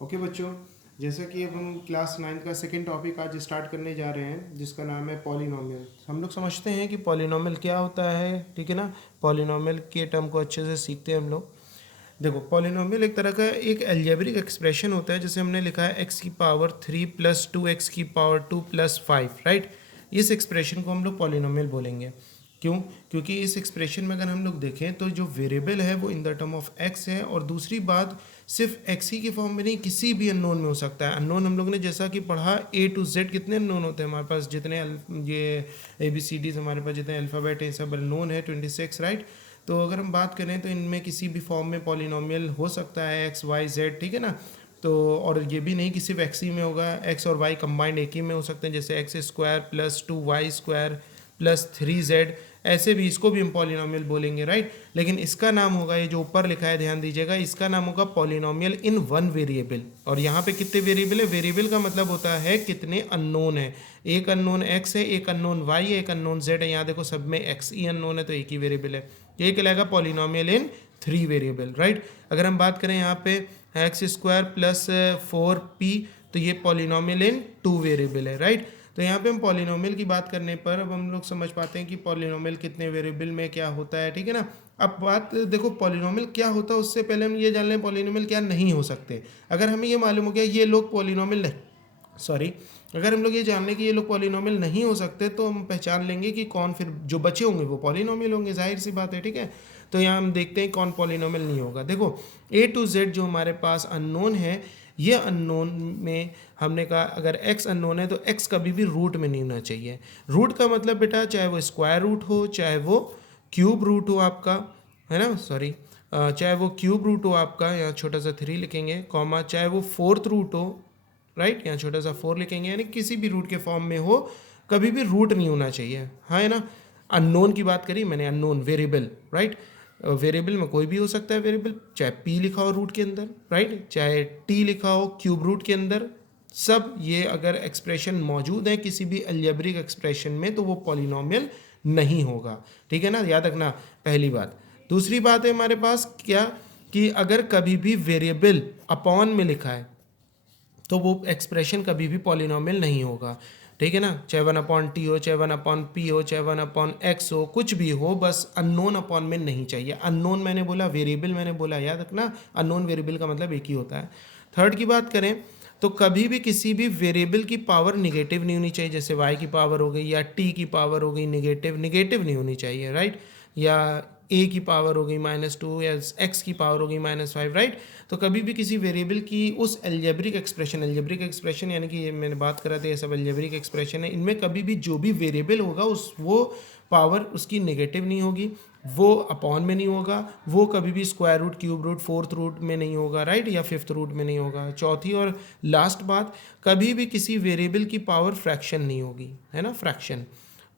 Okay बच्चों, जैसा कि अब हम क्लास 9 का सेकेंड टॉपिक आज स्टार्ट करने जा रहे हैं जिसका नाम है पॉलिनोमियल। हम लोग समझते हैं कि पॉलिनोमियल क्या होता है, ठीक है ना। पॉलिनोमियल के टर्म को अच्छे से सीखते हैं हम लोग। देखो, पॉलिनोमियल एक तरह का एक अलजेब्रिक एक्सप्रेशन होता है, जैसे हमने लिखा है एक्स की पावर 3 प्लस 2 एक्स की पावर 2 प्लस 5, राइट। इस एक्सप्रेशन को हम लोग पॉलिनोमियल बोलेंगे। क्यों? क्योंकि इस एक्सप्रेशन में अगर हम लोग देखें तो जो वेरिएबल है वो इन द टर्म ऑफ एक्स है, और दूसरी बात सिर्फ एक्स ही की फॉर्म में नहीं, किसी भी अननोन में हो सकता है। अननोन हम लोग ने जैसा कि पढ़ा ए टू जेड कितने अननोन होते हैं हमारे पास, जितने ये ABCDs हमारे पास जितने अल्फ़ाबेट है सब अननोन है 26, राइट। तो अगर हम बात करें तो इनमें किसी भी फॉर्म में पॉलिनोमियल हो सकता है एक्स वाई जेड, ठीक है ना। तो और ये भी नहीं कि सिर्फ एक्स ही में होगा, एक्स और वाई कंबाइंड एक ही में हो सकते हैं, जैसे x square plus 2 Y square plus 3 Z, ऐसे भी इसको भी हम पॉलिनोमियल बोलेंगे, राइट। लेकिन इसका नाम होगा, ये जो ऊपर लिखा है ध्यान दीजिएगा, इसका नाम होगा पॉलिनोमियल इन वन वेरिएबल। और यहाँ पे कितने वेरिएबल है? वेरिएबल का मतलब होता है कितने अननोन है। एक अननोन एक्स है, एक अननोन वाई है, एक अननोन जेड है। यहाँ देखो सब में एक्स ही अननोन है, तो एक ही वेरिएबल है। ये कहलाएगा पॉलिनोमियल इन 3 वेरिएबल, राइट। अगर हम बात करें यहाँ पे एक्स स्क्वायर प्लस 4p, तो ये पॉलिनोमियल इन 2 वेरिएबल है, राइट। तो यहाँ पे हम पॉलिनोमियल की बात करने पर अब हम लोग समझ पाते हैं कि पॉलिनोमियल कितने वेरिएबल में क्या होता है, ठीक है ना। अब बात देखो, पॉलिनोमियल क्या होता है उससे पहले हम ये जान लें पॉलिनोमियल क्या नहीं हो सकते। अगर हमें ये मालूम हो गया ये लोग पॉलिनोमियल नहीं, सॉरी, अगर हम लोग ये जान लें कि ये लोग पॉलिनोमियल नहीं हो सकते, तो हम पहचान लेंगे कि कौन फिर जो बचे होंगे वो पॉलिनोमियल होंगे, जाहिर सी बात है, ठीक है। तो यहाँ हम देखते हैं कौन पॉलिनोमियल नहीं होगा। देखो, ए टू जेड जो हमारे पास अननोन है, ये अननोन में हमने कहा अगर x अननोन है तो x कभी भी रूट में नहीं होना चाहिए। रूट का मतलब बेटा चाहे वो स्क्वायर रूट हो, चाहे वो क्यूब रूट हो आपका, है ना, सॉरी, चाहे वो क्यूब रूट हो आपका, यहाँ छोटा सा 3 लिखेंगे, कॉमा, चाहे वो फोर्थ रूट हो, राइट, यहाँ छोटा सा 4 लिखेंगे, यानी किसी भी रूट के फॉर्म में हो, कभी भी रूट नहीं होना चाहिए, हाँ, है ना। अननोन की बात करी मैंने, अननोन वेरिएबल, राइट। वेरिएबल में कोई भी हो सकता है वेरिएबल, चाहे p लिखा हो रूट के अंदर, राइट, चाहे t लिखा हो क्यूब रूट के अंदर, सब ये अगर एक्सप्रेशन मौजूद है किसी भी अलजेब्रिक एक्सप्रेशन में तो वो पॉलिनोमियल नहीं होगा, ठीक है ना, याद रखना, पहली बात। दूसरी बात है हमारे पास क्या, कि अगर कभी भी वेरिएबल अपॉन में लिखा है तो वो एक्सप्रेशन कभी भी पॉलिनोमियल नहीं होगा, ठीक है ना। चाहे 1/t हो, चाहे 1/p हो, चाहे 1/x हो, कुछ भी हो, बस अननोन अपॉन में नहीं चाहिए। अननोन मैंने बोला, वेरिएबल मैंने बोला, याद रखना, अननोन वेरिएबल का मतलब एक ही होता है। थर्ड की बात करें तो कभी भी किसी भी वेरिएबल की पावर निगेटिव नहीं होनी चाहिए, जैसे y की पावर हो गई या t की पावर हो गई, निगेटिव निगेटिव नहीं होनी चाहिए, राइट। या a की पावर हो गई -2 या x की पावर हो गई -5, राइट। तो कभी भी किसी वेरिएबल की उस अलजेब्रिक एक्सप्रेशन यानी कि ये मैंने बात करा था, ये सब अलजेब्रिक एक्सप्रेशन है, इनमें कभी भी जो भी वेरिएबल होगा उस वो पावर उसकी नेगेटिव नहीं होगी, वो अपॉन में नहीं होगा, वो कभी भी square root, cube root, fourth root में नहीं होगा, राइट, या फिफ्थ रूट में नहीं होगा। चौथी और लास्ट बात, कभी भी किसी वेरिएबल की पावर फ्रैक्शन नहीं होगी, है ना, फ्रैक्शन।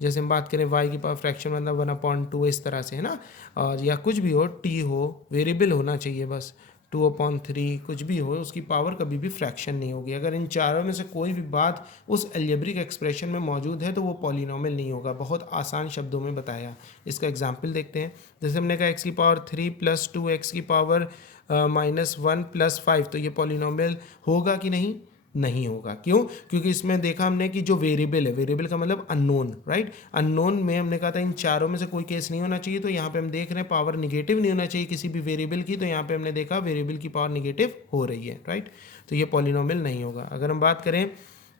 जैसे हम बात करें y की पावर फ्रैक्शन मतलब 1/2 इस तरह से, है ना। और या कुछ भी हो, t हो, वेरिएबल होना चाहिए बस, 2/3 कुछ भी हो, उसकी पावर कभी भी फ्रैक्शन नहीं होगी। अगर इन चारों में से कोई भी बात उस अलजेब्रिक एक्सप्रेशन में मौजूद है तो वो पॉलिनोमियल नहीं होगा। बहुत आसान शब्दों में बताया, इसका एग्जाम्पल देखते हैं। जैसे हमने कहा x की पावर 3 प्लस 2x की पावर -1 प्लस 5, तो ये पॉलिनोमियल होगा कि नहीं? नहीं होगा। क्यों? क्योंकि इसमें देखा हमने कि जो वेरिएबल है, वेरिएबल का मतलब अननोन, राइट। अननोन में हमने कहा था इन चारों में से कोई केस नहीं होना चाहिए, तो यहाँ पे हम देख रहे हैं पावर निगेटिव नहीं होना चाहिए किसी भी वेरिएबल की, तो यहाँ पे हमने देखा वेरिएबल की पावर निगेटिव हो रही है, राइट। तो ये पॉलिनोमियल नहीं होगा। अगर हम बात करें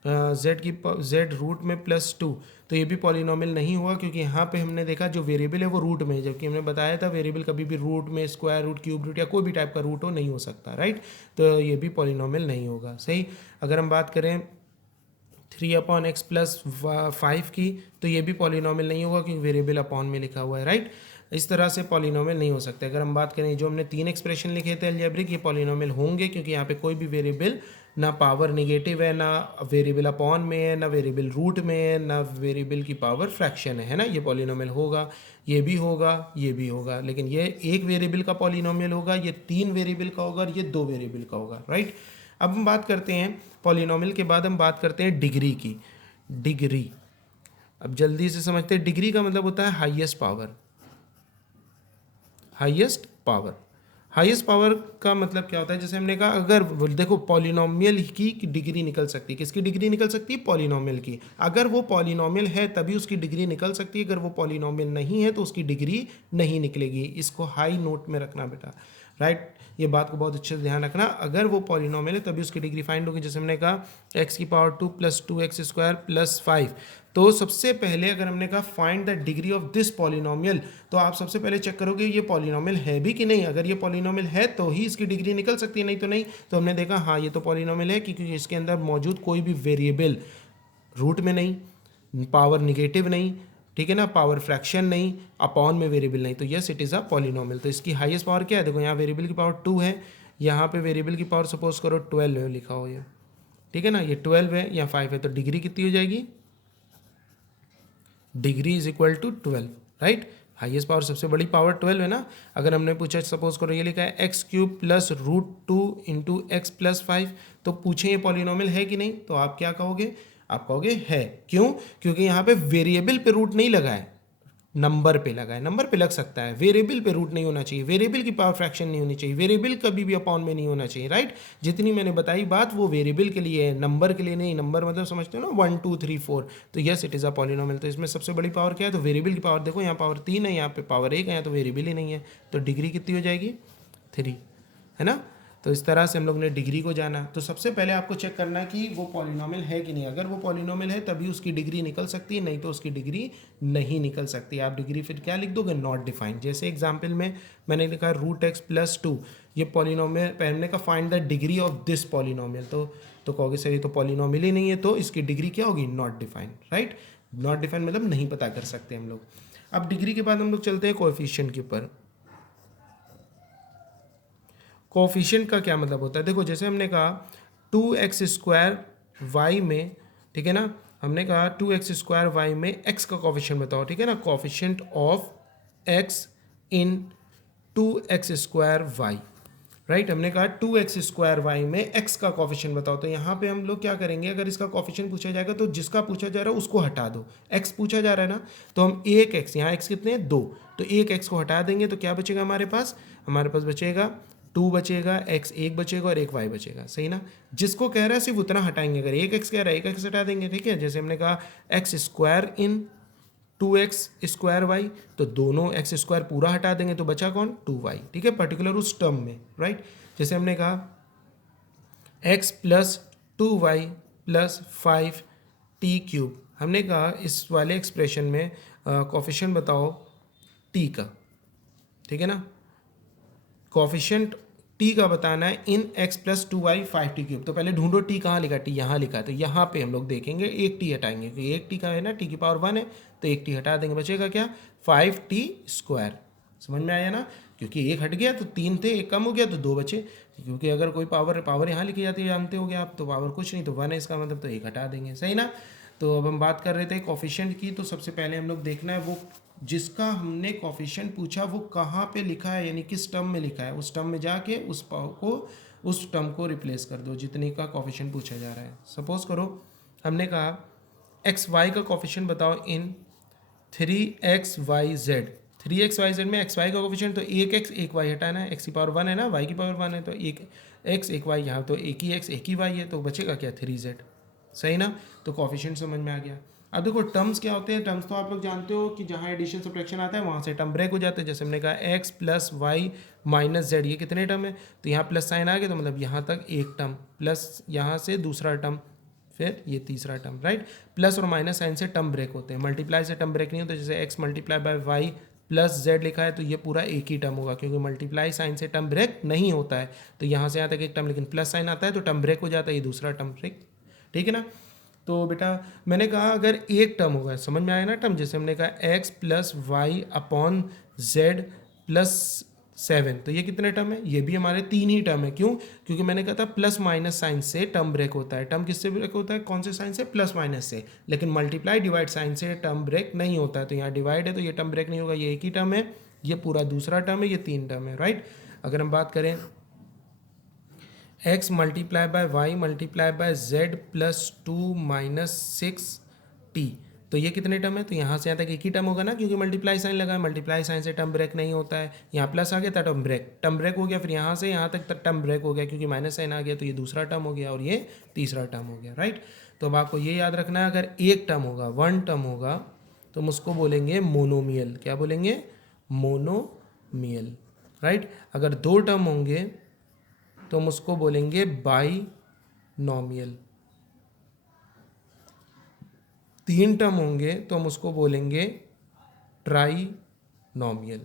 जेड रूट में +2, तो ये भी पॉलिनोमियल नहीं हुआ, क्योंकि यहाँ पे हमने देखा जो वेरिएबल है वो रूट में है, जबकि हमने बताया था वेरिएबल कभी भी रूट में, स्क्वायर रूट, क्यूब रूट या कोई भी टाइप का रूट हो नहीं हो सकता, राइट। तो ये भी पॉलिनोमियल नहीं होगा, सही। अगर हम बात करें 3/x प्लस 5 की, तो ये भी पॉलिनोमियल नहीं होगा क्योंकि वेरिएबल अपॉन में लिखा हुआ है, राइट। इस तरह से पॉलिनोमियल नहीं हो सकते। अगर हम बात करें जो हमने 3 एक्सप्रेशन लिखे थे अलजेब्रिक, ये पॉलिनोमियल होंगे क्योंकि यहाँ पे कोई भी वेरिएबल ना पावर नेगेटिव है, ना वेरिएबल अपॉन में है, ना वेरिएबल रूट में है, ना वेरिएबल की पावर फ्रैक्शन है ना, ये पॉलिनोमियल होगा। ये भी होगा, ये भी होगा, लेकिन ये एक वेरिएबल का पॉलिनोमियल होगा, ये 3 वेरिएबल का होगा और ये 2 वेरिएबल का होगा, राइट। अब हम बात करते हैं पॉलिनोमियल के बाद हम बात करते हैं डिग्री की। डिग्री, अब जल्दी से समझते हैं। डिग्री का मतलब होता है highest power, highest power. Highest power का मतलब क्या होता है, जैसे हमने कहा अगर देखो पॉलिनोमियल की डिग्री निकल सकती है, किसकी डिग्री निकल सकती है, पॉलिनोमियल की। अगर वो पॉलिनोमियल है तभी उसकी डिग्री निकल सकती है, अगर वो पॉलिनोमियल नहीं है तो उसकी डिग्री नहीं निकलेगी। इसको हाई नोट में रखना बेटा, राइट। ये बात को बहुत अच्छे से ध्यान रखना, अगर वो पॉलिनोमियल है तभी उसकी डिग्री फाइंड होगी। जैसे हमने कहा x की पावर 2 प्लस 2x² प्लस 5, तो सबसे पहले अगर हमने कहा find the degree of this polynomial, तो आप सबसे पहले चेक करोगे ये पॉलिनोमियल है भी कि नहीं। अगर ये पॉलिनोमियल है तो ही इसकी डिग्री निकल सकती है, नहीं तो नहीं। तो हमने देखा हाँ ये तो पॉलिनोमियल है, क्योंकि इसके अंदर मौजूद कोई भी वेरिएबल रूट में नहीं, पावर निगेटिव नहीं, ठीक है ना, पावर फ्रैक्शन नहीं, अपॉन में वेरिएबल नहीं, तो yes it is a polynomial. तो इसकी हाईएस्ट पावर क्या है, देखो यहाँ वेरिएबल की पावर 2 है, यहाँ पे वेरिएबल की पावर सपोज करो 12 है, लिखा हो ये, ठीक है ना, ये 12 है या 5 है, तो डिग्री कितनी हो जाएगी, degree is equal to 12, right. Highest power सबसे बड़ी पावर 12 है ना। अगर हमने पूछा सपोज करो ये लिखा है x³ plus √2 into x plus 5, तो पूछे ये पॉलिनोमियल है कि नहीं, तो आप क्या कहोगे, आप कहोगे है। क्यों, क्योंकि यहाँ पे वेरिएबल पे रूट नहीं लगा है, नंबर पे लगा है। नंबर पे लग सकता है, वेरिएबल पे रूट नहीं होना चाहिए, वेरिएबल की पावर फ्रैक्शन नहीं होनी चाहिए, वेरिएबल कभी भी अपॉन में नहीं होना चाहिए, राइट। जितनी मैंने बताई बात वो वेरिएबल के लिए है, नंबर के लिए नहीं। नंबर मतलब समझते हो ना 1 2 3 4, तो yes it is a polynomial. तो इसमें सबसे बड़ी पावर क्या है, तो वेरिएबल की पावर, देखो यहाँ पावर 3 है, यहाँ पे पावर 1 है, यहाँ तो वेरिएबल ही नहीं है, तो डिग्री कितनी हो जाएगी, 3, है ना। तो इस तरह से हम लोग ने डिग्री को जाना। तो सबसे पहले आपको चेक करना है कि वो पॉलिनोमियल है कि नहीं। अगर वो पॉलिनोमियल है तभी उसकी डिग्री निकल सकती है, नहीं तो उसकी डिग्री नहीं निकल सकती। आप डिग्री फिर क्या लिख दोगे, नॉट डिफाइंड। जैसे एग्जाम्पल में मैंने लिखा √x प्लस 2, ये पॉलिनोमियल, पहले का find the degree of this polynomial, तो कहोगे सर ये तो पॉलिनोमियल ही नहीं है, तो इसकी डिग्री क्या होगी, not defined, right. Not defined मतलब नहीं पता कर सकते हम लोग। अब डिग्री के बाद हम लोग चलते हैं कोएफिशिएंट के ऊपर। कोफिशिएंट का क्या मतलब होता है, देखो जैसे हमने कहा 2x² y में, ठीक है ना, हमने कहा 2x² y में x का कोफिशिएंट बताओ, ठीक है ना, coefficient of x in 2x² y, right. हमने कहा 2x² y में x का कोफिशिएंट बताओ। तो यहाँ पे हम लोग क्या करेंगे, अगर इसका कोफिशिएंट पूछा जाएगा तो जिसका पूछा जा रहा है उसको हटा दो। x पूछा जा रहा है ना, तो हम एक x, यहाँ x कितने हैं, 2, तो एक x को हटा देंगे तो क्या बचेगा हमारे पास, बचेगा 2 बचेगा, x 1 बचेगा और 1 y बचेगा, सही ना। जिसको कह रहा है सिर्फ उतना हटाएंगे, अगर एक x कह रहा है एक x हटा देंगे, ठीक है। जैसे हमने कहा x² इन 2x² y, तो दोनों x² पूरा हटा देंगे तो बचा कौन, 2y, ठीक है, पर्टिकुलर उस टर्म में, राइट। जैसे हमने कहा x plus 2y plus 5t³, हमने कहा इस वाले एक्सप्रेशन में कोफिशिएंट बताओ t का, ठीक है ना। कोफिशिएंट t का बताना है इन x प्लस 2y 5t³। तो पहले ढूंढो t कहाँ लिखा, t यहाँ लिखा है, तो यहाँ पे हम लोग देखेंगे एक t हटाएंगे, क्योंकि एक t का है ना, t की पावर 1 है, तो एक t हटा देंगे, बचेगा क्या, 5t²। समझ में आया ना, क्योंकि एक हट गया तो 3 थे, एक कम हो गया तो 2 बचे, क्योंकि अगर कोई पावर यहाँ लिखी जाती है, जानते हो गए आप, तो पावर कुछ नहीं, तो 1 है इसका मतलब, तो एक हटा देंगे, सही ना। तो अब हम बात कर रहे थे कोफिशिएंट की, तो सबसे पहले हम लोग देखना है वो जिसका हमने कोफिशिएंट पूछा वो कहाँ पे लिखा है, यानी किस टर्म में लिखा है, उस टर्म में जाके उस टर्म को रिप्लेस कर दो जितने का कोफिशिएंट पूछा जा रहा है। सपोज करो हमने कहा एक्स वाई का कोफिशिएंट बताओ इन 3xyz। 3xyz में एक्स वाई का कोफिशिएंट, तो एक एक्स एक वाई हटाना है, एक्स की पावर 1 है ना, वाई की पावर 1 है, तो एक एक्स एक वाई, यहाँ तो एक ही एक्स एक ही वाई है, तो बचेगा क्या, 3z, सही ना। तो कोफिशिएंट समझ में आ गया। अब देखो टर्म्स क्या होते हैं, टर्म्स तो आप लोग जानते हो कि जहाँ एडिशन सब्ट्रैक्शन आता है वहाँ से टर्म ब्रेक हो जाते हैं। जैसे हमने कहा x plus y minus z, ये कितने टर्म है, तो यहाँ प्लस साइन आ गया, तो मतलब यहाँ तक एक टर्म, प्लस यहाँ से दूसरा टर्म, फिर ये तीसरा टर्म, राइट। प्लस और माइनस साइन से टर्म ब्रेक होते हैं, मल्टीप्लाई से टर्म ब्रेक नहीं होते। जैसे x multiply by y plus z लिखा है, तो ये पूरा एक ही टर्म होगा, क्योंकि मल्टीप्लाई साइन से टर्म ब्रेक नहीं होता है। तो यहाँ से यहाँ तक एक टर्म, लेकिन प्लस साइन आता है तो टर्म ब्रेक हो जाता है, ये दूसरा टर्म ब्रेक, ठीक है ना। तो बेटा मैंने कहा अगर एक टर्म होगा, समझ में आया ना टर्म, जैसे हमने कहा x plus y upon z plus 7, तो ये कितने टर्म है, ये भी हमारे 3 ही टर्म है। क्यों, क्योंकि मैंने कहा था प्लस माइनस साइन से टर्म ब्रेक होता है। टर्म किससे ब्रेक होता है, कौन से साइन से, प्लस माइनस से, लेकिन मल्टीप्लाई डिवाइड साइन से टर्म ब्रेक नहीं होता है। तो यहाँ डिवाइड है तो ये टर्म ब्रेक नहीं होगा, ये एक ही टर्म है, ये पूरा दूसरा टर्म है, ये 3 टर्म है, राइट। अगर हम बात करें x multiply by y multiply by z plus 2 minus 6t, तो ये कितने टर्म है, तो यहाँ से यहाँ तक एक ही टर्म होगा ना, क्योंकि मल्टीप्लाई साइन लगा है, मल्टीप्लाई साइन से टर्म ब्रेक नहीं होता है। यहाँ प्लस आ गया था टर्म ब्रेक हो गया, फिर यहाँ से यहाँ तक टर्म ब्रेक हो गया क्योंकि माइनस साइन आ गया, तो ये दूसरा टर्म हो गया और ये तीसरा टर्म हो गया, राइट। तो अब आपको ये याद रखना है, अगर एक टर्म होगा, वन टर्म होगा, तो हम उसको बोलेंगे मोनोमियल। क्या बोलेंगे, मोनोमियल, राइट। अगर दो टर्म होंगे तो हम उसको बोलेंगे बाइनोमियल, तीन टर्म होंगे तो हम उसको बोलेंगे ट्राइनोमियल,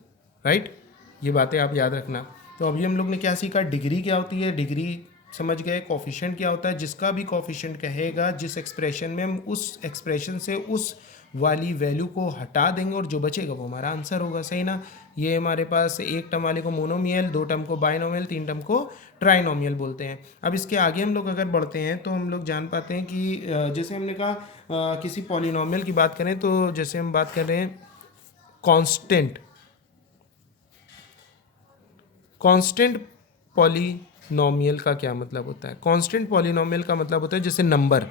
राइट। ये बातें आप याद रखना। तो अभी हम लोग ने क्या सीखा, डिग्री क्या होती है, डिग्री समझ गए। कोफिशिएंट क्या होता है, जिसका भी कोफिशिएंट कहेगा, जिस एक्सप्रेशन में हम उस एक्सप्रेशन से उस वाली वैल्यू को हटा देंगे और जो बचेगा वो हमारा आंसर होगा, सही ना। ये हमारे पास एक टर्म वाले को मोनोमियल, दो टर्म को बाइनोमियल, तीन टर्म को ट्राइनोमियल बोलते हैं। अब इसके आगे हम लोग अगर बढ़ते हैं तो हम लोग जान पाते हैं कि जैसे हमने कहा किसी पॉलिनोमियल की बात करें, तो जैसे हम बात कर रहे हैं कांस्टेंट पॉलिनोमियल का क्या मतलब होता है। कांस्टेंट पॉलिनोमियल का मतलब होता है जैसे नंबर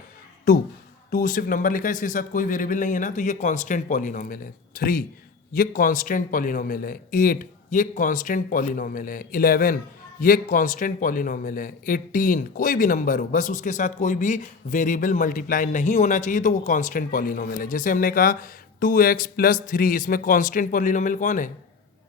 टू सिर्फ नंबर लिखा है, इसके साथ कोई वेरिएबल नहीं है ना, तो ये कांस्टेंट पॉलिनोमियल है। 3 ये कांस्टेंट पॉलिनोमियल है। 8 ये कांस्टेंट पॉलिनोमियल है। 11 ये कांस्टेंट पॉलिनोमियल है। 18 कोई भी नंबर हो, बस उसके साथ कोई भी वेरिएबल मल्टीप्लाई नहीं होना चाहिए, तो वो कांस्टेंट पॉलिनोमियल है। जैसे हमने कहा 2x + 3, इसमें कांस्टेंट पॉलिनोमियल कौन है,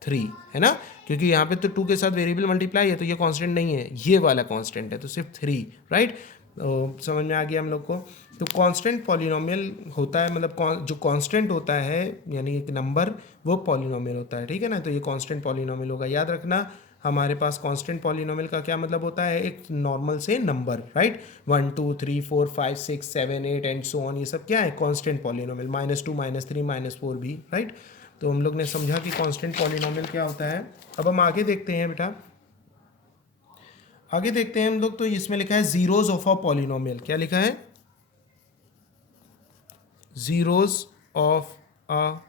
3 है ना, क्योंकि यहाँ पे तो 2 के साथ वेरिएबल मल्टीप्लाई है, तो ये कांस्टेंट नहीं है, ये वाला कांस्टेंट है, तो सिर्फ 3, राइट। समझ में आ गया हम लोग को। तो कांस्टेंट पॉलिनोमियल होता है, मतलब जो कांस्टेंट होता है यानी एक नंबर, वो पॉलिनोमियल होता है, ठीक है ना। तो ये कांस्टेंट पॉलिनोमियल होगा। याद रखना हमारे पास कांस्टेंट पॉलिनोमियल का क्या मतलब होता है, एक नॉर्मल से number, right. 1 2 3 4 5 6 7 8 and so on, ये सब क्या है, कांस्टेंट पॉलिनोमियल। -2 -3 -4 भी, राइट। तो हम लोग ने समझा कि कांस्टेंट पॉलिनोमियल क्या होता है। अब हम आगे देखते हैं बेटा, आगे देखते हैं हम लोग। तो इसमें लिखा है जीरोज ऑफ अ पॉलिनोमियल। क्या लिखा है, zeros of a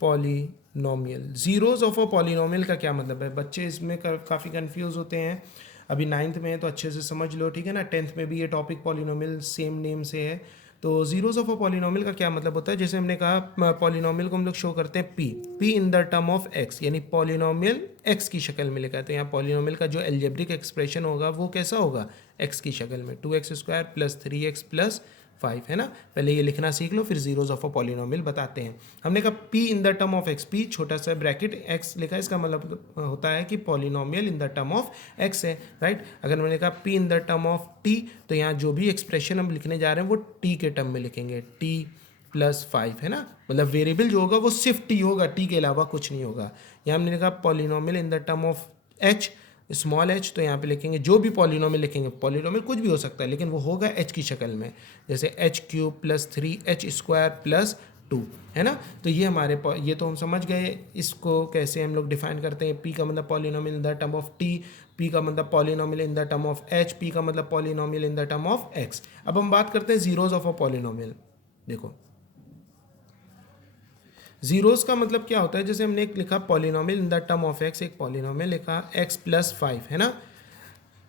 polynomial. Zeros of a polynomial का क्या मतलब है, बच्चे इसमें काफ़ी कंफ्यूज होते हैं। अभी 9th में है तो अच्छे से समझ लो, ठीक है ना। 10th में भी ये टॉपिक पॉलिनोमियल सेम नेम से है। तो जीरोज ऑफ अ पॉलिनोमियल का क्या मतलब होता है, जैसे हमने कहा पॉलिनोमियल को हम लोग शो करते हैं P in the term of x, यानी पॉलिनोमियल एक्स की शक्ल में लिखा है। तो यहाँ पॉलिनोमियल का जो एल्जेब्रिक एक्सप्रेशन होगा वो कैसा होगा, एक्स की शक्ल में, 2x² + 3x + 5, है ना। पहले ये लिखना सीख लो, फिर जीरोज ऑफ अ पॉलिनोमियल बताते हैं। हमने कहा P in the term of x, P छोटा सा ब्रैकेट एक्स लिखा है, इसका मतलब होता है कि polynomial in the term of x है, राइट। अगर मैंने कहा P in the term of T, तो यहाँ जो भी एक्सप्रेशन हम लिखने जा रहे हैं वो टी के टर्म में लिखेंगे, t + 5, है ना। मतलब वेरिएबल जो होगा वो सिर्फ टी होगा, टी के अलावा कुछ नहीं होगा। यहाँ हमने कहा polynomial in the term of H, small h, तो यहाँ पे लिखेंगे जो भी पॉलिनोमियल लिखेंगे, पॉलिनोमियल कुछ भी हो सकता है लेकिन वो होगा h की शक्ल में, जैसे h³ + 3h² + 2, है ना। तो ये हमारे ये तो हम समझ गए इसको कैसे हम लोग डिफाइन करते हैं। p का मतलब polynomial in the term of t, p का मतलब polynomial in the term of h, p का मतलब polynomial in the term of x। अब हम बात करते हैं जीरोज ऑफ अ पॉलिनोमियल। देखो जीरोस का मतलब क्या होता है, जैसे हमने एक लिखा polynomial in the term of x, एक पॉलिनोमियल लिखा x + 5, है ना,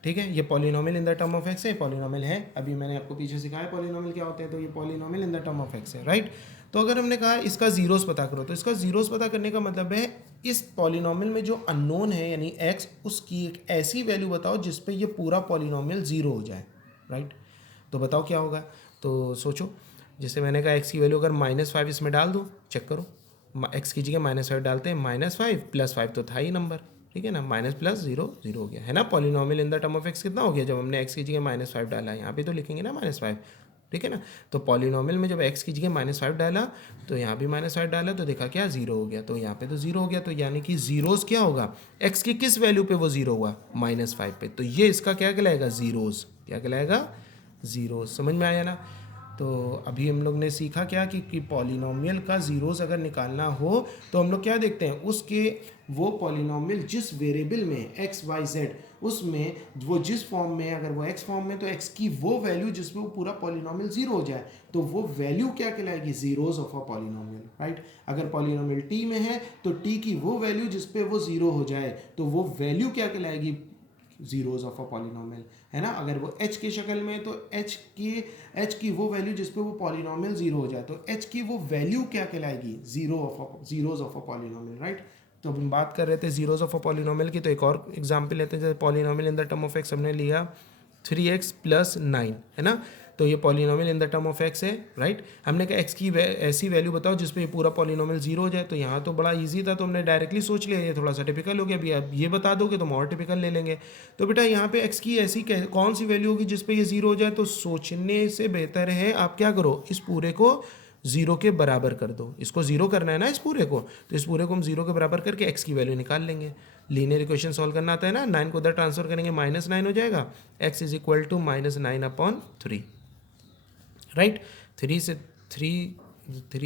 ठीक है। ये polynomial in the term of x है, पॉलिनोमियल है, अभी मैंने आपको पीछे सिखाया पॉलिनोमियल क्या होते हैं, तो ये polynomial in the term of x है, राइट। तो अगर हमने कहा इसका जीरोस पता करो, तो इसका जीरोस पता करने का मतलब है इस पॉलिनोमियल में जो अननोन है यानी x, उसकी एक ऐसी वैल्यू बताओ जिस पे ये पूरा पॉलिनोमियल जीरो हो जाए, राइट। तो बताओ क्या होगा, तो सोचो। जैसे मैंने कहा x की वैल्यू अगर -5 इसमें डाल दूँ, चेक करो, x की जगह -5 डालते हैं, -5 + 5 तो था ही नंबर, ठीक है ना, माइनस प्लस 0 0 हो गया, है ना। Polynomial in the term of x कितना हो गया, जब हमने x की जगह -5 डाला, यहाँ पे तो लिखेंगे ना -5, ठीक है ना। तो पॉलिनोमियल में जब x की जगह -5 डाला तो यहाँ भी -5 डाला, तो देखा क्या 0 हो गया, तो यहाँ पे तो 0 हो गया। तो यानी कि जीरोस क्या होगा, x की किस वैल्यू पे वो 0 हुआ, -5 पे, तो ये इसका क्या कहलाएगा, जीरोस। क्या कहलाएगा, जीरोस। समझ में आया ना। तो अभी हम लोग ने सीखा क्या कि पॉलिनोमियल का जीरोस अगर निकालना हो तो हम लोग क्या देखते हैं, उसके वो पॉलिनोमियल जिस वेरिएबल में x y z, उसमें वो जिस फॉर्म में, अगर वो x फॉर्म में तो x की वो वैल्यू जिसमें वो पूरा पॉलिनोमियल जीरो हो जाए, तो वो वैल्यू क्या कहलाएगी, zeros of a polynomial, right. अगर पॉलिनोमियल t में है तो t की वो वैल्यू जिस पे वो जीरो हो जाए, तो वो वैल्यू क्या कहलाएगी, जीरोज ऑफ अ पॉलिनोमियल, है ना। अगर वो h की शक्ल में है तो h की वो वैल्यू जिस पे वो पॉलिनोमियल जीरो हो जाए, तो h की वो वैल्यू क्या कहलाएगी, zeros of a polynomial, right. तो अब हम बात कर रहे थे जीरोज ऑफ अ पॉलिनोमियल की, तो एक और एग्जांपल लेते हैं। जैसे polynomial in the term of x हमने लिया 3x + 9, है ना। तो ये polynomial in the term of x है, राइट। हमने कहा एक्स की ऐसी वैल्यू बताओ जिस पे ये पूरा पॉलिनोमियल जीरो हो जाए। तो यहाँ तो बड़ा इजी था, तो हमने डायरेक्टली सोच लिया। ये थोड़ा सा टिपिकल हो गया। अभी आप ये बता दोगे तो हम और टिपिकल ले लेंगे। तो बेटा यहाँ पे एक्स की ऐसी कौन सी वैल्यू होगी जिस पे ये जीरो हो जाए। तो सोचने से बेहतर है आप क्या करो, इस पूरे को जीरो के बराबर कर दो। इसको जीरो करना है ना इस पूरे को, तो इस पूरे को हम जीरो के बराबर करके एक्स की वैल्यू निकाल लेंगे। लीनियर इक्वेशन सॉल्व करना आता है ना, 9 को उधर ट्रांसफर करेंगे, -9 हो जाएगा। x is equal to -9/3, right. 3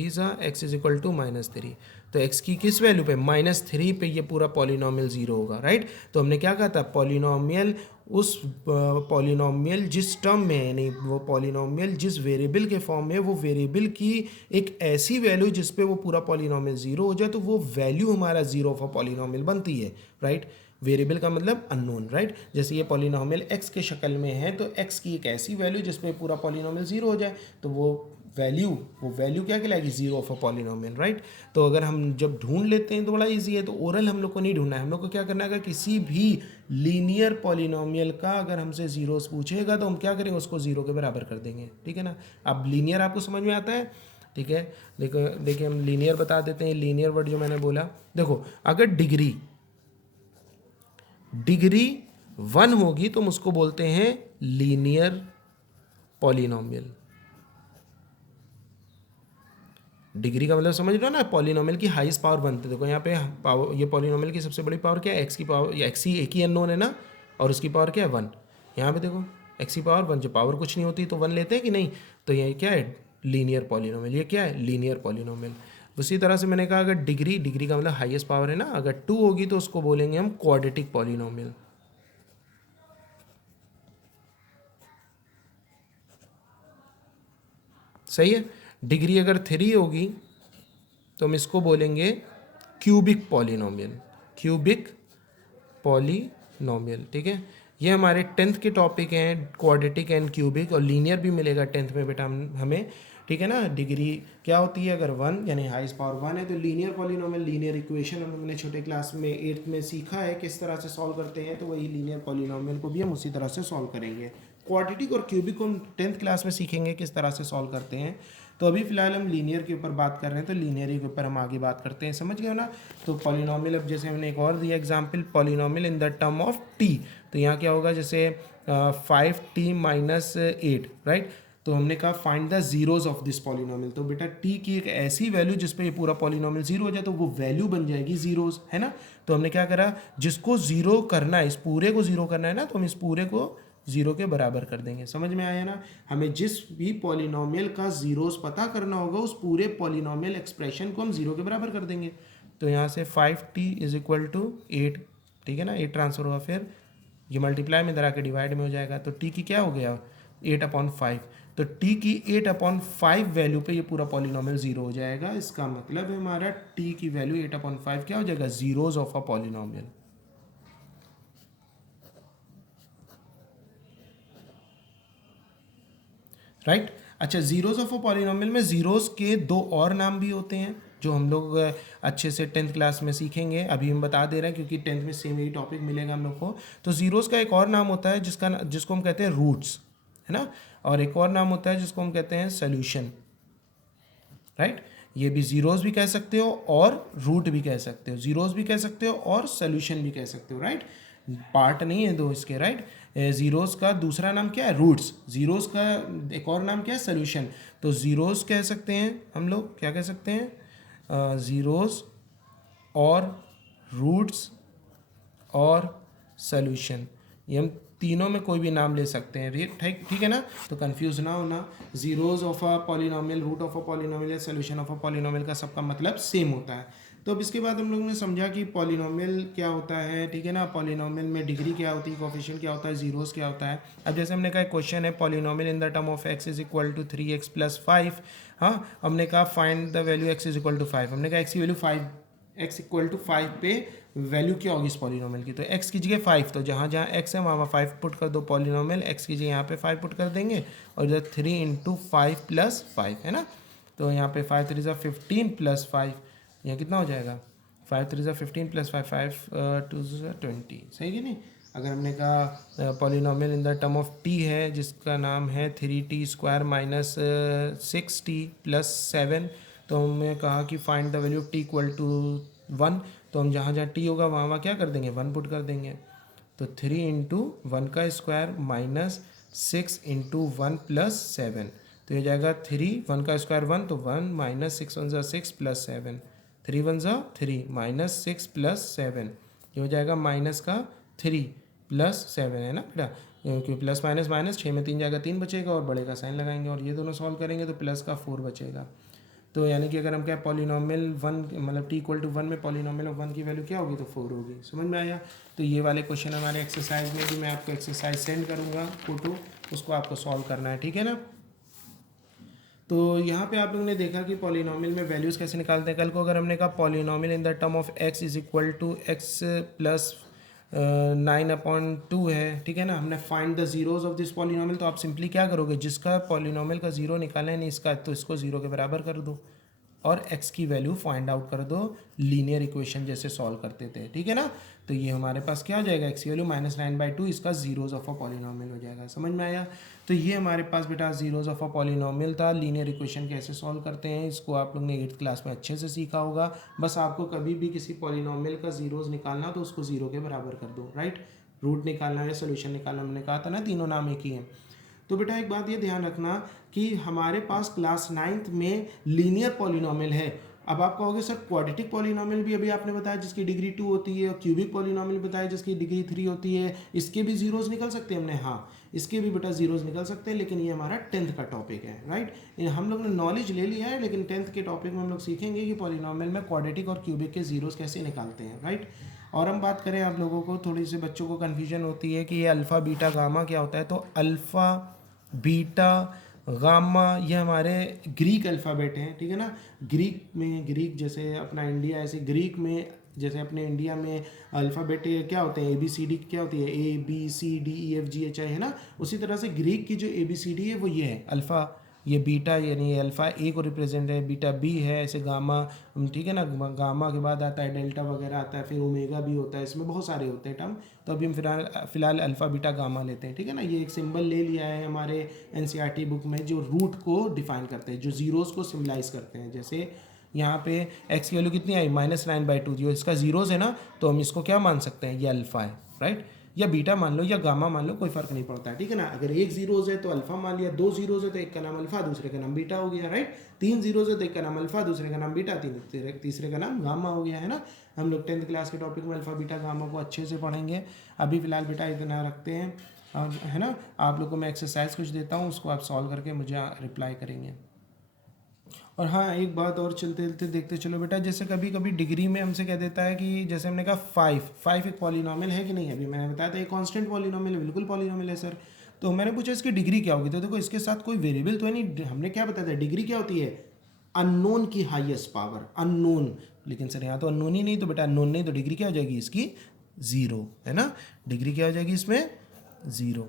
सा x इज इक्वल टू -3। तो x की किस वैल्यू पे, -3 पे ये पूरा पॉलिनोमियल जीरो होगा, राइट। तो हमने क्या कहा था, पॉलिनोमियल उस पॉलिनोमियल जिस टर्म में, यानी वो पॉलिनोमियल जिस वेरिएबल के फॉर्म में, वो वेरिएबल की एक ऐसी वैल्यू जिस पे वो पूरा पॉलिनोमियल जीरो हो जाए, तो वो वैल्यू हमारा जीरो ऑफ अ पॉलिनोमियल बनती है, राइट। वेरिएबल का मतलब अननोन, राइट। जैसे ये पॉलिनोमियल x के शक्ल में है, तो x की एक ऐसी वैल्यू जिस पे पूरा पॉलिनोमियल जीरो हो जाए, तो वो वैल्यू क्या कहलाएगी, zero of a polynomial, right. तो अगर हम जब ढूंढ लेते हैं तो बड़ा इजी है। तो ओरल हम लोग को नहीं ढूंढना है, हम लोग को क्या करना है, किसी भी लीनियर पॉलिनोमियल का अगर हमसे जीरोस पूछेगा तो हम क्या करेंगे, उसको जीरो के बराबर कर देंगे, ठीक है ना। अब लीनियर आपको समझ में आता है, ठीक है। देखो देखिए हम लीनियर बता देते हैं। लीनियर वर्ड जो मैंने बोला, देखो अगर डिग्री 1 होगी तो हम उसको बोलते हैं लीनियर पॉलिनोमियल। डिग्री का मतलब समझ रहे हो ना, पॉलिनोमियल की हाईएस्ट पावर बनते हैं। देखो यहाँ पे पावर, ये पॉलिनोमियल की सबसे बड़ी पावर क्या है, एक्स की पावर, या एक्स ही एक ही अननोन है ना, और उसकी पावर क्या है 1। यहाँ पे देखो एक्स की पावर 1, जो पावर कुछ नहीं होती तो 1 लेते हैं कि नहीं। तो ये क्या है, लीनियर पॉलिनोमियल। ये क्या है, लीनियर पॉलिनोमियल। उसी तरह से मैंने कहा अगर डिग्री का मतलब हाईएस्ट पावर है ना, अगर 2 होगी तो उसको बोलेंगे हम क्वाड्रेटिक पॉलिनोमियल। सही है। डिग्री अगर 3 होगी तो हम इसको बोलेंगे क्यूबिक पॉलिनोमियल, ठीक है। ये हमारे 10th के टॉपिक हैं, क्वाड्रेटिक एंड क्यूबिक, और लीनियर भी मिलेगा 10th में बेटा हमें, ठीक है ना। डिग्री क्या होती है, अगर 1 यानी हाईएस्ट पावर 1 है, तो लीनियर पॉलिनोमियल, लीनियर इक्वेशन हमने छोटे क्लास में 8th में सीखा है किस तरह से सॉल्व करते हैं, तो वही लीनियर पॉलिनोमियल को भी हम उसी तरह से सॉल्व करेंगे। क्वाड्रेटिक और क्यूबिक को हम 10th क्लास में सीखेंगे किस तरह से सॉल्व करते हैं। तो अभी फिलहाल हम लीनियर के ऊपर बात कर रहे हैं, तो लीनियर के ऊपर हम आगे बात करते हैं, समझ गए ना। तो पॉलिनोमियल, अब जैसे हमने एक और दिया example, polynomial in the term of T. तो यहाँ क्या होगा, जैसे 5t - 8, राइट। तो हमने कहा find the zeros of this polynomial. तो बेटा टी की एक ऐसी वैल्यू जिस पे ये पूरा पॉलिनोमियल जीरो हो जाए, तो वो वैल्यू बन जाएगी जीरोज, है ना। तो हमने क्या करा, जिसको जीरो करना है, इस पूरे को जीरो करना है ना, तो हम इस पूरे को जीरो के बराबर कर देंगे। समझ में आया ना। हमें जिस भी पॉलिनोमियल का जीरोस पता करना होगा, उस पूरे पॉलिनोमियल एक्सप्रेशन को हम जीरो के बराबर कर देंगे। तो यहाँ से 5t = 8, ठीक है ना। 8 ट्रांसफर होगा, फिर ये मल्टीप्लाई में इधर आके डिवाइड में हो जाएगा। तो t की क्या हो गया, 8/5। तो t की 8/5 वैल्यू पे ये पूरा पॉलिनोमियल जीरो हो जाएगा। इसका मतलब है हमारा t की वैल्यू 8/5 क्या हो जाएगा, zeros of a polynomial, right. अच्छा, जीरोज ऑफ अ पॉलिनोमियल में जीरोज के 2 और नाम भी होते हैं जो हम लोग अच्छे से 10th क्लास में सीखेंगे। अभी हम बता दे रहे हैं क्योंकि 10th में सेम यही टॉपिक मिलेगा हम लोग को। तो जीरोज का एक और नाम होता है जिसको हम कहते हैं रूट्स, है ना। और एक और नाम होता है जिसको हम कहते हैं सोल्यूशन, राइट। ये भी जीरोज भी कह सकते हो और रूट भी कह सकते हो, जीरोज भी कह सकते हो और सोल्यूशन भी कह सकते हो, राइट। पार्ट नहीं है दो इसके, राइट। जीरोस का दूसरा नाम क्या है, रूट्स। जीरोस का एक और नाम क्या है, सोल्यूशन। तो जीरोस कह सकते हैं हम लोग, क्या कह सकते हैं, जीरोस और रूट्स और सोल्यूशन। ये हम तीनों में कोई भी नाम ले सकते हैं, ठीक है ना। तो कंफ्यूज ना होना, zeros of a polynomial, root of a polynomial या सोल्यूशन ऑफ अ पॉलिनोमियल का सबका मतलब सेम होता है। तो अब इसके बाद हम लोगों ने समझा कि पॉलिनोमियल क्या होता है, ठीक है ना। पॉलिनोमियल में डिग्री क्या होती है, कोफिशिएंट क्या होता है, जीरोस क्या होता है। अब जैसे हमने कहा क्वेश्चन है, polynomial in the term of x is equal to 3x + 5। हाँ, हमने कहा find the value x is equal to 5। हमने कहा x की वैल्यू 5, x इक्वल टू 5 पे वैल्यू क्या होगी इस पॉलिनोमियल की, तो x की जगह 5, तो जहाँ जहाँ x है वहाँ 5 पुट कर दो, पॉलिनोमियल x की जगह यहाँ पे 5 पुट कर देंगे, और इधर 3 इंटू 5 प्लस 5 है ना, तो यहाँ पे 5 3 15 प्लस 5, यहाँ कितना हो जाएगा 5 3 15 प्लस 5 5 2 20, सही कि नहीं। अगर हमने कहा polynomial in the term of t है जिसका नाम है 3t square minus 6t plus 7, तो हमने कहा कि find the value of t equal to 1, तो हम जहाँ जहाँ t होगा वहाँ वहाँ क्या कर देंगे 1 पुट कर देंगे, तो 3 इंटू 1 का स्क्वायर माइनस 6 इंटू 1 प्लस 7, तो ये जाएगा 3 1 का स्क्वायर 1, तो 1 माइनस 6 1 6 प्लस 7, 3 1 3 माइनस 6 प्लस 7, ये हो जाएगा माइनस का 3 प्लस 7 है ना बेटा, क्योंकि प्लस माइनस माइनस 6 में 3 जाएगा 3 बचेगा, और बड़े का साइन लगाएंगे और ये दोनों सॉल्व करेंगे तो प्लस का 4 बचेगा। तो यानी कि अगर हम क्या पॉलिनोमियल 1 मतलब t इक्वल टू 1 में पॉलिनोमियल ऑफ 1 की वैल्यू क्या होगी, तो 4 होगी। समझ में आया। तो ये वाले क्वेश्चन हमारे एक्सरसाइज में भी मैं आपको एक्सरसाइज सेंड करूँगा फोटो, उसको आपको सॉल्व करना है, ठीक है ना। तो यहाँ पे आप लोगों ने देखा कि पॉलिनोमियल में वैल्यूज़ कैसे निकालते हैं। कल को अगर हमने कहा polynomial in the term of x is equal to x plus 9/2 है, ठीक है ना, हमने find the zeros of this polynomial, तो आप सिंपली क्या करोगे, जिसका पॉलिनोमियल का जीरो निकालना है नहीं इसका, तो इसको जीरो के बराबर कर दो और x की वैल्यू फाइंड आउट कर दो, लीनियर इक्वेशन जैसे सॉल्व करते थे, ठीक है ना। तो ये हमारे पास क्या हो जाएगा, x की वैल्यू -9/2, इसका जीरोज ऑफ अ पॉलिनोमियल हो जाएगा। समझ में आया। तो ये हमारे पास बेटा जीरोज ऑफ अ पॉलिनोमियल था। लीनियर इक्वेशन कैसे सॉल्व करते हैं इसको आप लोग ने 8th क्लास में अच्छे से सीखा होगा। बस आपको कभी भी किसी पॉलिनोमियल का जीरोज निकालना तो उसको जीरो के बराबर कर दो, राइट। रूट निकालना या सोल्यूशन निकालना, हमने कहा था ना तीनों नाम एक ही हैं। तो बेटा एक बात ये ध्यान रखना कि हमारे पास क्लास 9th में लीनियर पॉलिनोमियल है। अब आप कहोगे सर क्वाड्रेटिक पॉलिनोमियल भी अभी आपने बताया जिसकी डिग्री 2 होती है, और क्यूबिक पॉलिनोमियल बताया जिसकी डिग्री 3 होती है, इसके भी जीरोज निकल सकते हैं हमने, हाँ इसके भी बेटा जीरोज निकल सकते हैं, लेकिन ये हमारा 10th का टॉपिक है, राइट। हम लोग ने नॉलेज ले लिया है, लेकिन 10th के टॉपिक में हम लोग सीखेंगे कि पॉलिनोमियल में क्वाड्रेटिक और क्यूबिक के जीरोज कैसे निकालते हैं, राइट। और हम बात करें, आप लोगों को थोड़ी सी बच्चों को कन्फ्यूजन होती है कि ये अल्फ़ा बीटा गामा क्या होता है। तो अल्फ़ा बीटा गामा ये हमारे ग्रीक अल्फ़ाबेट हैं, ठीक है ना। ग्रीक जैसे अपना इंडिया, ऐसे ग्रीक में जैसे अपने इंडिया में अल्फ़ाबेट क्या होते हैं, ABCD क्या होती है, ABCDEFGHI है ना। उसी तरह से ग्रीक की जो ABCD है वो ये है अल्फ़ा, ये बीटा यानी अल्फ़ा ए को रिप्रेजेंट है, बीटा बी है, ऐसे गामा, ठीक है ना। गामा के बाद आता है डेल्टा वगैरह आता है, फिर ओमेगा भी होता है, इसमें बहुत सारे होते हैं टर्म। तो अभी हम फिलहाल अल्फ़ा बीटा गामा लेते हैं, ठीक है ना। ये एक सिंबल ले लिया है हमारे NCERT बुक में जो रूट को डिफाइन करते हैं, जो जीरोज़ को सिम्बलाइज करते हैं। जैसे यहाँ पे x की वैल्यू कितनी आई -9/2, जो इसका जीरोज़ है ना, तो हम इसको क्या मान सकते हैं, ये अल्फ़ा है, राइट। या बीटा मान लो या गामा मान लो, कोई फर्क नहीं पड़ता है, ठीक है ना। अगर एक जीरोज है तो अल्फा मान लिया, 2 जीरोज है तो एक का नाम अल्फा दूसरे का नाम बीटा हो गया, राइट। 3 जीरोज है तो एक का नाम अल्फा दूसरे का नाम बीटा, तीसरे का नाम गामा हो गया, है ना। हम लोग 10th क्लास के टॉपिक में अल्फा बीटा गामा को अच्छे से पढ़ेंगे। अभी फिलहाल बेटा इतना रखते हैं, है ना। आप लोग को मैं एक्सरसाइज कुछ देता हूँ, उसको आप सॉल्व करके मुझे रिप्लाई करेंगे। और हाँ एक बात और चलते चलते देखते चलो बेटा, जैसे कभी कभी डिग्री में हमसे कह देता है कि जैसे हमने कहा 5 एक पॉलिनोमियल है कि नहीं, अभी मैंने बताया था ये कांस्टेंट पॉलिनोमियल है, बिल्कुल पॉलिनोमियल है सर। तो मैंने पूछा इसकी डिग्री क्या होगी, तो देखो इसके साथ कोई वेरिएबल तो है नहीं, हमने क्या बताया था डिग्री क्या होती है, अननोन की हाईएस्ट पावर, अननोन। लेकिन सर यहाँ तो अननोन ही नहीं, तो बेटा अननोन नहीं तो डिग्री क्या हो जाएगी इसकी 0, है ना। डिग्री क्या हो जाएगी इसमें 0,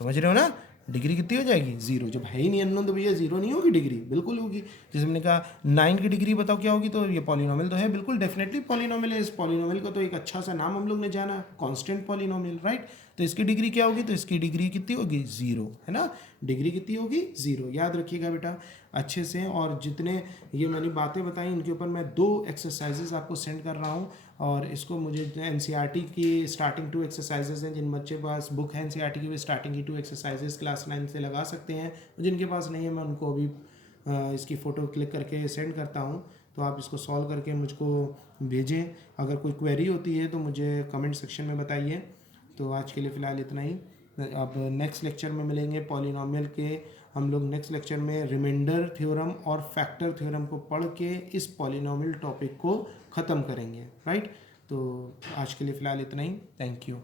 समझ रहे हो ना। डिग्री कितनी हो जाएगी 0, जब है ही नहीं अननोन तो भैया 0 नहीं होगी डिग्री, बिल्कुल होगी। जैसे हमने कहा 9 की डिग्री बताओ क्या होगी, तो ये पॉलिनोमियल तो है, बिल्कुल डेफिनेटली पॉलिनोमियल है। इस पॉलिनोमियल का तो एक अच्छा सा नाम हम लोग ने जाना, कांस्टेंट पॉलिनोमियल, राइट। तो इसकी डिग्री क्या होगी, तो इसकी डिग्री कितनी होगी 0, है ना। डिग्री कितनी होगी 0, याद रखिएगा बेटा अच्छे से। और जितने ये मैंने बातें बताई इनके ऊपर मैं 2 एक्सरसाइजेज आपको सेंड कर रहा हूँ, और इसको मुझे NCERT की स्टार्टिंग 2 एक्सरसाइजेज हैं, जिन बच्चे पास बुक है NCERT की वे स्टार्टिंग की 2 एक्सरसाइजेज क्लास 9 से लगा सकते हैं। जिनके पास नहीं है मैं उनको अभी इसकी फ़ोटो क्लिक करके सेंड करता हूँ, तो आप इसको सॉल्व करके मुझको भेजें। अगर कोई क्वेरी होती है तो मुझे कमेंट सेक्शन में बताइए। तो आज के लिए फ़िलहाल इतना ही, अब नेक्स्ट लेक्चर में मिलेंगे पॉलिनोमियल के। हम लोग नेक्स्ट लेक्चर में रिमाइंडर थ्योरम और फैक्टर थ्योरम को पढ़ के इस पॉलिनोमियल टॉपिक को ख़त्म करेंगे, राइट। तो आज के लिए फ़िलहाल इतना ही, थैंक यू।